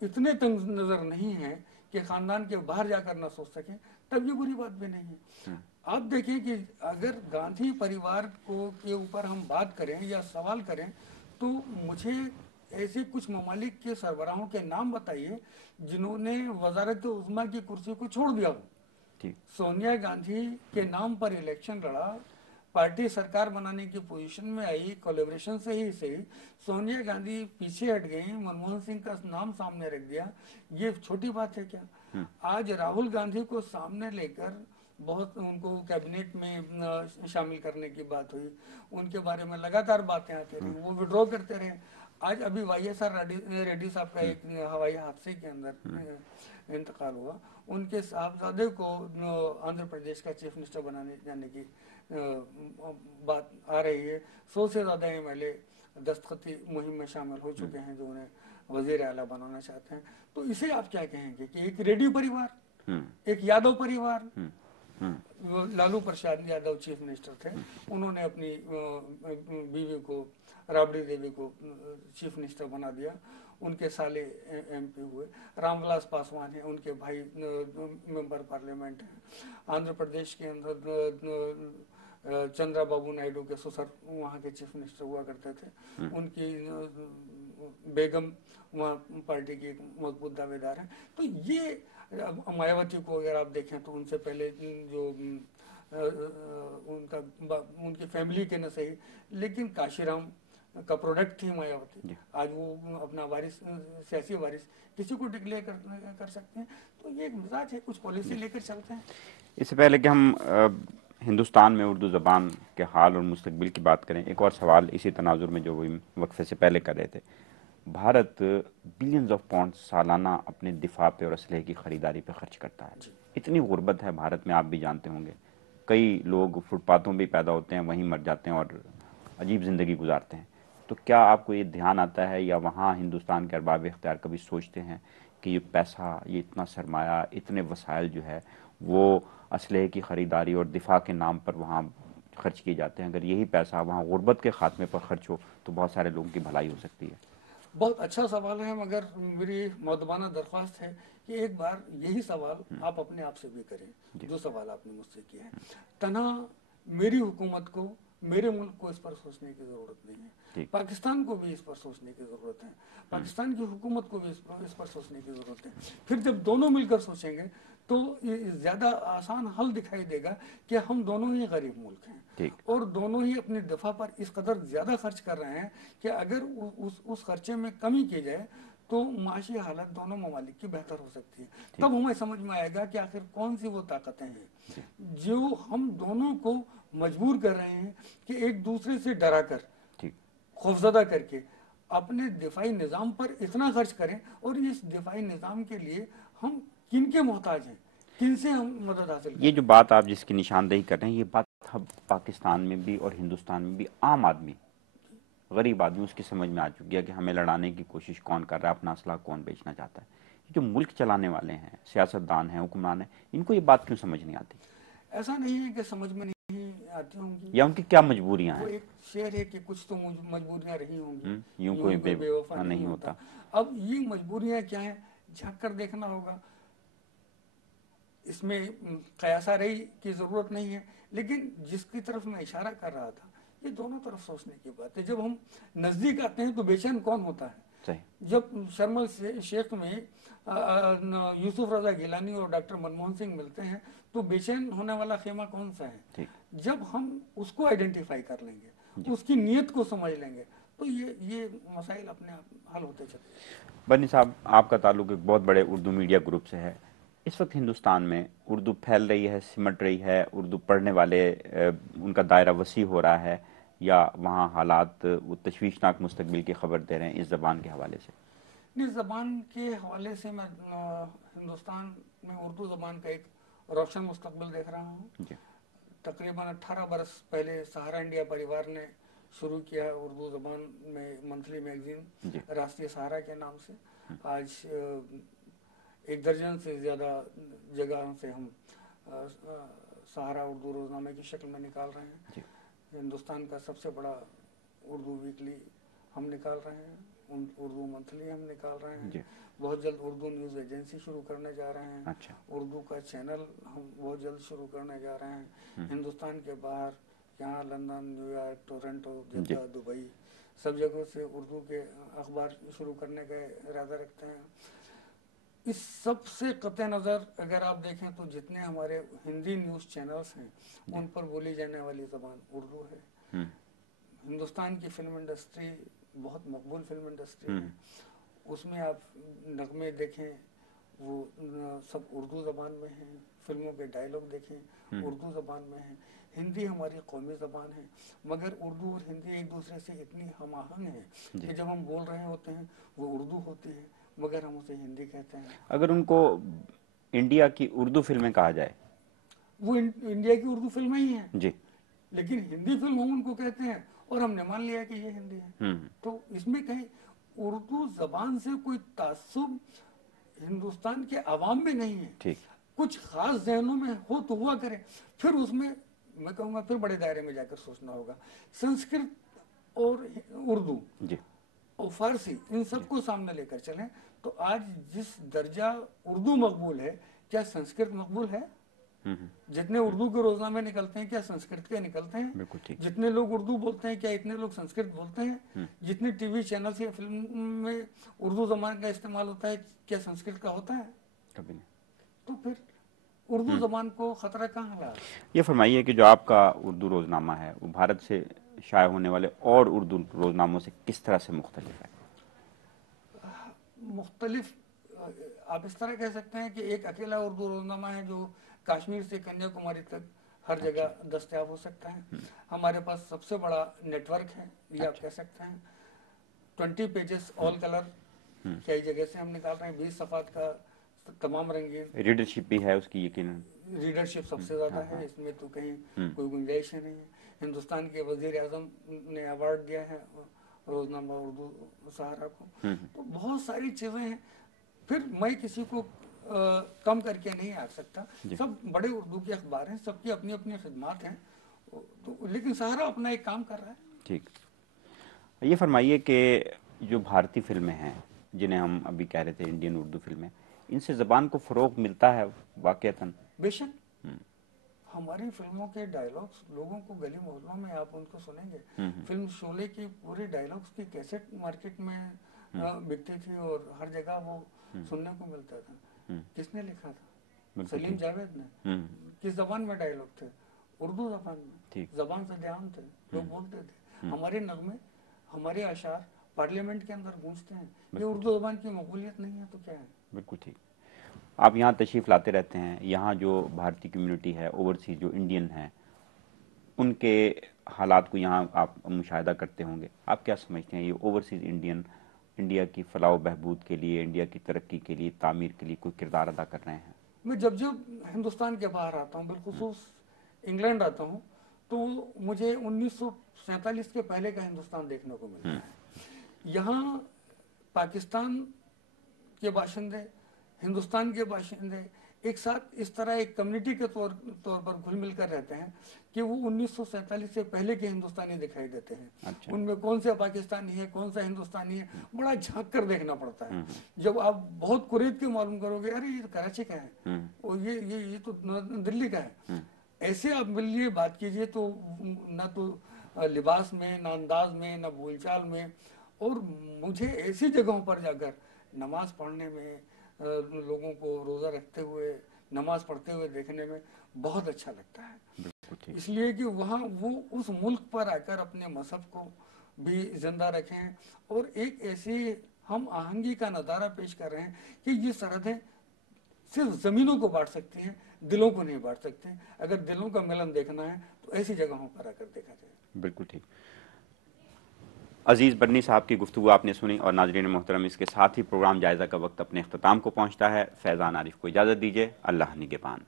इतने तंग नजर नहीं हैं कि खानदान के बाहर जाकर ना सोच सकें, तब ये बुरी बात भी नहीं है। आप देखें कि अगर गांधी परिवार को के ऊपर हम बात करें या सवाल करें, तो मुझे ऐसे कुछ ममालिक के सरबराहों के नाम बताइए जिन्होंने वजारत उज़्मा की कुर्सी को छोड़ दिया हो। सोनिया गांधी के नाम पर इलेक्शन लड़ा, पार्टी सरकार बनाने की पोजीशन में आई, कोलैबोरेशन से ही सही, सोनिया गांधी पीछे हट गई, मनमोहन सिंह का नाम सामने रख दिया, ये छोटी बात है क्या? आज राहुल गांधी को सामने लेकर बहुत उनको कैबिनेट में शामिल करने की बात हुई, उनके बारे में लगातार बातें आती रही, वो विड्रॉ करते रहे। आज अभी वाईएसआर रेड्डी साहब का एक हवाई हादसे के अंदर इंतकाल हुआ, उनके साहबजादे को आंध्र प्रदेश का चीफ मिनिस्टर बनाने जाने की बात आ रही है। 100 से ज़्यादा एमएलए दस्तखती मुहिम में शामिल हो चुके हैं जो उन्हें वजीर आला बनाना चाहते हैं। तो इसे आप क्या कहेंगे कि एक रेड्डी परिवार, एक यादव परिवार, लालू प्रसाद यादव चीफ मिनिस्टर थे, उन्होंने अपनी बीवी को, राबड़ी देवी को चीफ मिनिस्टर बना दिया, उनके साले एमपी हुए, रामविलास पासवान है, उनके भाई मेंबर पार्लियामेंट हैं, आंध्र प्रदेश के अंदर चंद्रा बाबू नायडू के ससुर वहाँ के चीफ मिनिस्टर हुआ करते थे, उनकी बेगम वहाँ पार्टी की एक मजबूत दावेदार है। तो ये मायावती को अगर आप देखें तो उनसे पहले जो उनकी फैमिली के न सही, लेकिन काशीराम का प्रोडक्ट थी मायावती। आज वो अपना वारिस, सियासी वारिस किसी को डिक्लेयर कर सकते हैं। तो ये एक मिजाज है, कुछ पॉलिसी लेकर चलते हैं। इससे पहले कि हम हिंदुस्तान में उर्दू ज़बान के हाल और मुस्तकबिल की बात करें, एक और सवाल इसी तनाजुर में जो वक्फे से पहले कर रहे थे। भारत बिलियंस ऑफ पाउंड सालाना अपने दिफा पे और असलहे की ख़रीदारी पे खर्च करता है। इतनी गुर्बत है भारत में, आप भी जानते होंगे। कई लोग फुटपाथों में पैदा होते हैं, वहीं मर जाते हैं और अजीब ज़िंदगी गुजारते हैं। तो क्या आपको ये ध्यान आता है या वहाँ हिंदुस्तान के अरबाब इख्तियार कभी सोचते हैं कि ये पैसा, ये इतना सरमाया, इतने वसाइल जो है वो असलहे की ख़रीदारी और दिफा के नाम पर वहाँ खर्च किए जाते हैं? अगर यही पैसा वहाँ गुर्बत के खात्मे पर खर्च हो तो बहुत सारे लोगों की भलाई हो सकती है। बहुत अच्छा सवाल है, मगर मेरी मौदबाना दरख्वास्त है कि एक बार यही सवाल आप अपने आप से भी करें जो सवाल आपने मुझसे किया है। तना मेरी हुकूमत को, मेरे मुल्क को इस पर सोचने की ज़रूरत नहीं है, पाकिस्तान को भी इस पर सोचने की ज़रूरत है, पाकिस्तान की हुकूमत को भी इस पर सोचने की ज़रूरत है। फिर जब दोनों मिलकर सोचेंगे तो ये ज़्यादा आसान हल दिखाई देगा कि हम दोनों ही गरीब मुल्क हैं और दोनों ही अपने दफा पर इस कदर ज़्यादा खर्च कर रहे हैं कि अगर उस खर्चे में कमी की जाए तो माशी हालत दोनों ममालिक की बेहतर हो सकती है। तब हमें समझ में आएगा कि आखिर कौन सी वो ताकतें हैं जो हम दोनों को मजबूर कर रहे हैं कि एक दूसरे से डरा कर, खौफजदा करके अपने दिफाई निज़ाम पर इतना खर्च करें, और इस दिफाई निज़ाम के लिए हम किन के मोहताज हैं, किन से हम मदद हासिल करें। ये जो बात आप जिसकी निशानदेही कर रहे हैं, ये बात अब पाकिस्तान में भी और हिंदुस्तान में भी आम आदमी, गरीब आदमी, उसकी समझ में आ चुकी है कि हमें लड़ाने की कोशिश कौन कर रहा है, अपना असला कौन बेचना चाहता है। जो मुल्क चलाने वाले हैं, सियासतदान हैं, हुक्मरान हैं, इनको ये बात क्यों समझ नहीं आती? ऐसा नहीं है कि समझ में नहीं आती होंगी, या उनकी क्या मजबूरियां हैं? वो एक शेर है कि कुछ तो मजबूरियां रही होंगी, यूं कोई बेवफा नहीं होता। अब ये मजबूरियां क्या है, झांक कर देखना होगा। इसमें कयासा रही की जरूरत नहीं है, लेकिन जिसकी तरफ मैं इशारा कर रहा था, ये दोनों तरफ सोचने की बात है। जब हम नजदीक आते हैं तो बेचैन कौन होता है? जब शर्म शेख में यूसुफ रजा गिलानी और डॉक्टर मनमोहन सिंह मिलते हैं तो बेचैन होने वाला खेमा कौन सा है? जब हम उसको आइडेंटिफाई कर लेंगे, उसकी नीयत को समझ लेंगे, तो ये मसाइल अपने आप हल होते चले। बनी साहब, आपका ताल्लुक एक बहुत बड़े उर्दू मीडिया ग्रुप से है। इस वक्त हिंदुस्तान में उर्दू फैल रही है, सिमट रही है, उर्दू पढ़ने वाले उनका दायरा वसी हो रहा है, या वहाँ हालात वो तशवीशनाक मुस्तकबिल की खबर दे रहे हैं इस ज़बान के हवाले से? इस ज़बान के हवाले से मैं हिंदुस्तान में उर्दू ज़बान का एक रोशन मुस्तकबिल देख रहा हूँ। तकरीबन 18 बरस पहले सहारा इंडिया परिवार ने शुरू किया उर्दू ज़बान में मंथली मैगजीन राष्ट्रीय सहारा के नाम से। आज 1 दर्जन से ज़्यादा जगहों से हम सहारा उर्दू रोज़नामे की शक्ल में निकाल रहे हैं। हिंदुस्तान का सबसे बड़ा उर्दू वीकली हम निकाल रहे हैं, اردو منتھلی ہم نکال رہے ہیں. جی. بہت جلد اردو نیوز ایجنسی شروع کرنے جا رہے ہیں. اچھا. اردو کا چینل ہم بہت جلد شروع کرنے جا رہے ہیں. ہندوستان کے باہر یہاں London, New York, Toronto, Jeddah, Dubai سب جگہوں سے اردو کے اخبار شروع کرنے کا ارادہ رکھتے ہیں. اس سب سے قطع نظر اگر آپ دیکھیں تو جتنے ہمارے ہندی نیوز چینلز ہیں ان پر بولی جانے والی زبان اردو ہے. ہندوستان کی فلم انڈسٹری بہت مقبول فلم انڈسٹری ہے. اس میں آپ نغمے دیکھیں وہ سب اردو زبان میں ہیں. فلموں کے ڈائلاگ دیکھیں اردو زبان میں ہیں. ہندی ہماری قومی زبان ہے مگر اردو اور ہندی ایک دوسرے سے اتنی ہم آہنگ ہیں کہ جب ہم بول رہے ہوتے ہیں وہ اردو ہوتی ہے مگر ہم اسے ہندی کہتے ہیں. اگر ان کو انڈیا کی اردو فلمیں کہا جائے، وہ انڈیا کی اردو فلمیں ہی ہیں جی، لیکن ہندی فلم ہم ان کو کہتے ہیں اور ہم نے مان لیا کہ یہ ہندی ہے. تو اس میں کہیں اردو زبان سے کوئی تعصب ہندوستان کے عوام میں نہیں ہے. ٹھیک. کچھ خاص ذہنوں میں ہو تو ہوا کرے. پھر اس میں کہوں گا پھر بڑے دائرے میں جا کر سوچنا ہوگا. سنسکرت اور اردو جی، اور فارسی ان سب کو سامنے لے کر چلیں تو آج جس درجہ اردو مقبول ہے کیا سنسکرت مقبول ہے؟ جتنے اردو کے روزنامے نکلتے ہیں کیا سنسکرت کے نکلتے ہیں؟ بالکل ٹھیک. جتنے لوگ اردو بولتے ہیں کیا اتنے لوگ سنسکرت بولتے ہیں؟ جتنے ٹی وی چینلز یا فلم میں اردو زبان کا استعمال ہوتا ہے کیا سنسکرت کا ہوتا ہے؟ کبھی نہیں. تو پھر اردو زبان کو خطرہ کہاں ہے؟ یہ فرمائیے کہ جو آپ کا اردو روزنامہ ہے وہ بھارت سے شائع ہونے والے اور اردو روزناموں سے کس طرح سے مختلف ہے؟ مختلف آپ اس طرح کہہ سکتے ہیں کہ ایک اکیلا اردو روزنامہ ہے جو کشمیر سے کنیا کماری تک ہر جگہ دستیاب ہو سکتا ہے. ہمارے پاس سب سے بڑا نیٹ ورک ہے یہ آپ کہہ سکتے ہیں. 20 پیجز آل کلر کئی جگہ سے ہم نکال رہے ہیں. 20 صفحات کا تمام رنگین ریڈرشپ بھی ہے اس کی یقیناً. ریڈرشپ سب سے زیادہ ہے. اس میں تو کہیں کوئی گنجائش ہی نہیں ہے. ہندوستان کے وزیر اعظم نے ایوارڈ دیا ہے روزنامہ اردو سہارا کو. تو بہت ساری چیزیں ہیں. پھر میں کسی کو کم کر کے نہیں آ سکتا. سب بڑے اردو کے اخبار ہیں. سب کی اپنی اپنی خدمات ہیں لیکن سہارا اپنا ایک کام کر رہا ہے. ٹھیک. یہ فرمائیے کہ جو بھارتی فلمیں ہیں جنہیں ہم ابھی کہہ رہے تھے انڈین اردو فلمیں، ان سے زبان کو فروغ ملتا ہے واقعتاً؟ بے شک. ہماری فلموں کے ڈائلاگس لوگوں کو گلی محلوں میں آپ ان کو سنیں گے. فلم شعلے کی پوری ڈائلاگس کی کیسٹ مارکیٹ میں بکتی تھی اور ہر جگہ وہ سننے کو ملتا تھا. کس نے لکھا تھا؟ سلیم جاوید نے. کس زبان میں ڈائلاگ تھے؟ اردو زبان میں. زبان سے دھیان تھے. لوگ بولتے تھے. ہمارے نغمے ہمارے اشعار پارلیمنٹ کے اندر گونجتے ہیں. یہ اردو زبان کی مقبولیت نہیں ہے تو کیا ہے؟ بالکل ٹھیک. آپ یہاں تشریف لاتے رہتے ہیں. یہاں جو بھارتی کمیونٹی ہے، اوورسیز جو انڈین ہیں، ان کے حالات کو یہاں آپ مشاہدہ کرتے ہوں گے. آپ کیا سمجھتے ہیں یہ اوورسیز انڈین انڈیا کی فلاح و بہبود کے لیے، انڈیا کی ترقی کے لیے، تعمیر کے لیے کوئی کردار ادا کر رہے ہیں؟ میں جب ہندوستان کے باہر آتا ہوں، بالخصوص انگلینڈ آتا ہوں، تو مجھے 1947 کے پہلے کا ہندوستان دیکھنے کو ملتا ہے. یہاں پاکستان کے باشندے، ہندوستان کے باشندے ایک ساتھ اس طرح ایک کمیونٹی کے طور پر گھل مل کر رہتے ہیں کہ وہ 1947 سے پہلے کے ہندوستانی دکھائی دیتے ہیں. ان میں کون سا پاکستانی ہے کون سا ہندوستانی ہے بڑا جھانک کر دیکھنا پڑتا ہے. جب آپ بہت قریب کے معلوم کرو گے ارے یہ تو کراچی کا ہے اور یہ تو دلی کا ہے. ایسے آپ ملیے بات کیجئے تو نہ تو لباس میں، نہ انداز میں، نہ بول چال میں. اور مجھے ایسی جگہوں پر جا کر نماز پڑھنے میں، لوگوں کو روزہ رکھتے ہوئے نماز پڑھتے ہوئے دیکھنے میں بہت اچھا لگتا ہے. اس لیے کہ وہاں وہ اس ملک پر آ کر اپنے مذہب کو بھی زندہ رکھیں اور ایک ایسی ہم آہنگی کا نظارہ پیش کر رہے ہیں کہ یہ سرحدیں صرف زمینوں کو بانٹ سکتی ہیں، دلوں کو نہیں بانٹ سکتے. اگر دلوں کا ملن دیکھنا ہے تو ایسی جگہوں پر آ کر دیکھا جائے. بالکل ٹھیک. عزیز برنی صاحب کی گفتگو آپ نے سنی اور ناظرین محترم اس کے ساتھ ہی پروگرام جائزہ کا وقت اپنے اختتام کو پہنچتا ہے. فیضان عارف کو اجازت دیجیے. اللہ نگہبان.